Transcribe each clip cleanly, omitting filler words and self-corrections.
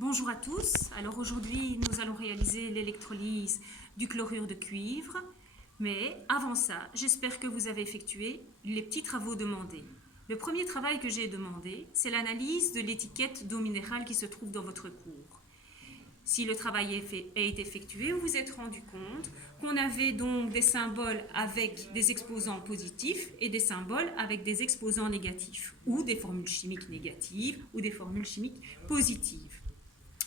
Bonjour à tous. Alors aujourd'hui, nous allons réaliser l'électrolyse du chlorure de cuivre. Mais avant ça, j'espère que vous avez effectué les petits travaux demandés. Le premier travail que j'ai demandé, c'est l'analyse de l'étiquette d'eau minérale qui se trouve dans votre cours. Si le travail est effectué, vous vous êtes rendu compte qu'on avait donc des symboles avec des exposants positifs et des symboles avec des exposants négatifs, ou des formules chimiques négatives ou des formules chimiques positives.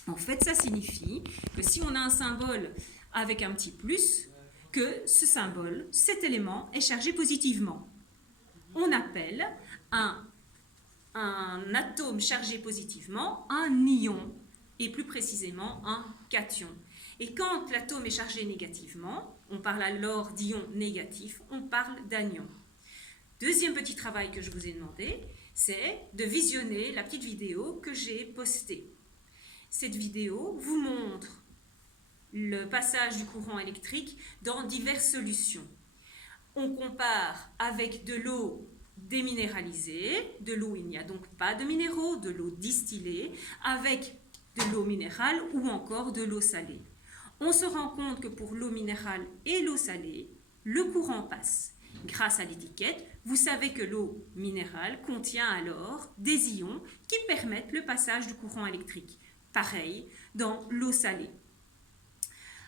En fait, ça signifie que si on a un symbole avec un petit plus, que ce symbole, cet élément, est chargé positivement. On appelle un atome chargé positivement un ion, et plus précisément un cation. Et quand l'atome est chargé négativement, on parle alors d'ion négatif, on parle d'anion. Deuxième petit travail que je vous ai demandé, c'est de visionner la petite vidéo que j'ai postée. Cette vidéo vous montre le passage du courant électrique dans diverses solutions. On compare avec de l'eau déminéralisée, de l'eau où il n'y a donc pas de minéraux, de l'eau distillée, avec de l'eau minérale ou encore de l'eau salée. On se rend compte que pour l'eau minérale et l'eau salée, le courant passe. Grâce à l'étiquette, vous savez que l'eau minérale contient alors des ions qui permettent le passage du courant électrique. Pareil dans l'eau salée.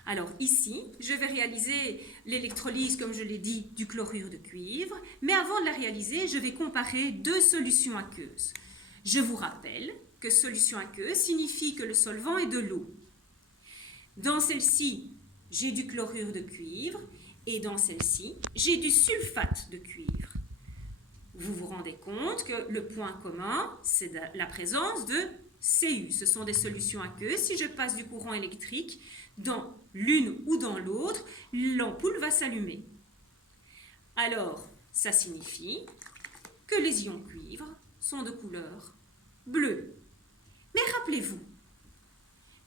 Alors ici, je vais réaliser l'électrolyse, comme je l'ai dit, du chlorure de cuivre, mais avant de la réaliser, je vais comparer deux solutions aqueuses. Je vous rappelle que solution aqueuse signifie que le solvant est de l'eau. Dans celle-ci, j'ai du chlorure de cuivre et dans celle-ci, j'ai du sulfate de cuivre. Vous vous rendez compte que le point commun, c'est la présence de Cu. Ce sont des solutions aqueuses. Si je passe du courant électrique dans l'une ou dans l'autre, l'ampoule va s'allumer. Alors, ça signifie que les ions cuivre sont de couleur bleue. Mais rappelez-vous,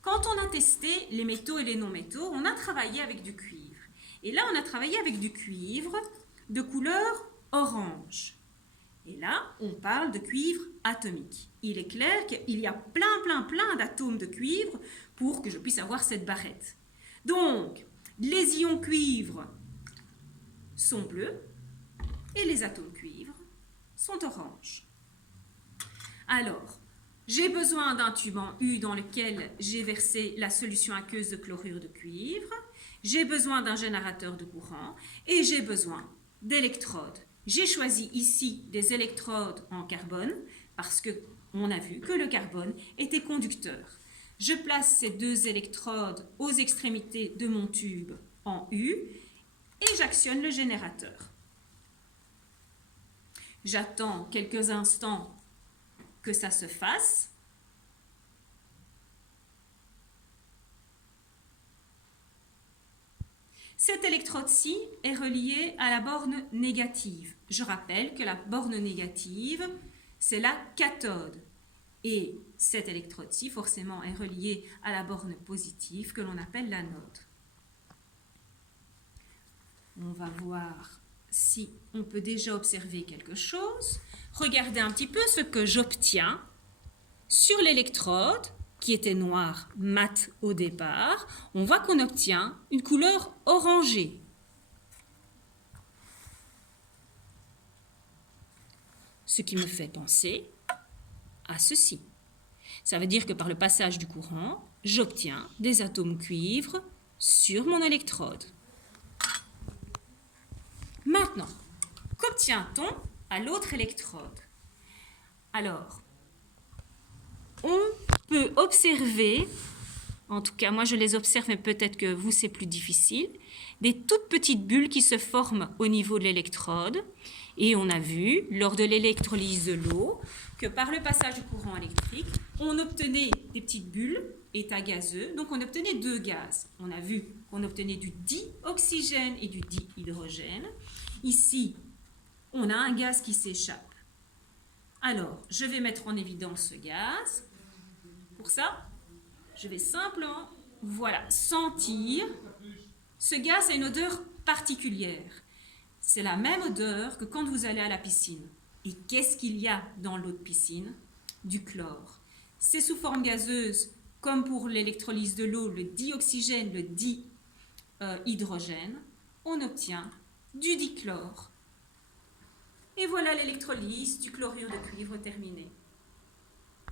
quand on a testé les métaux et les non-métaux, on a travaillé avec du cuivre. Et là, on a travaillé avec du cuivre de couleur orange. Et là, on parle de cuivre atomique. Il est clair qu'il y a plein d'atomes de cuivre pour que je puisse avoir cette barrette. Donc, les ions cuivre sont bleus et les atomes cuivre sont oranges. Alors, j'ai besoin d'un tube en U dans lequel j'ai versé la solution aqueuse de chlorure de cuivre. J'ai besoin d'un générateur de courant et j'ai besoin d'électrodes. J'ai choisi ici des électrodes en carbone parce qu'on a vu que le carbone était conducteur. Je place ces deux électrodes aux extrémités de mon tube en U et j'actionne le générateur. J'attends quelques instants que ça se fasse. Cette électrode-ci est reliée à la borne négative. Je rappelle que la borne négative, c'est la cathode. Et cette électrode-ci, forcément, est reliée à la borne positive que l'on appelle l'anode. On va voir si on peut déjà observer quelque chose. Regardez un petit peu ce que j'obtiens sur l'électrode qui était noire mat au départ. On voit qu'on obtient une couleur orangée. Ce qui me fait penser à ceci. Ça veut dire que par le passage du courant, j'obtiens des atomes cuivre sur mon électrode. Maintenant, qu'obtient-on à l'autre électrode? Alors, on peut observer, en tout cas moi je les observe, mais peut-être que vous c'est plus difficile, des toutes petites bulles qui se forment au niveau de l'électrode. Et on a vu, lors de l'électrolyse de l'eau, que par le passage du courant électrique, on obtenait des petites bulles, état gazeux, donc on obtenait deux gaz. On a vu qu'on obtenait du dioxygène et du dihydrogène. Ici, on a un gaz qui s'échappe. Alors, je vais mettre en évidence ce gaz. Pour ça, je vais simplement, sentir. Ce gaz a une odeur particulière. C'est la même odeur que quand vous allez à la piscine. Et qu'est-ce qu'il y a dans l'eau de piscine? Du chlore. C'est sous forme gazeuse comme pour l'électrolyse de l'eau, le dioxygène, le dihydrogène, on obtient du dichlore. Et voilà l'électrolyse du chlorure de cuivre terminée.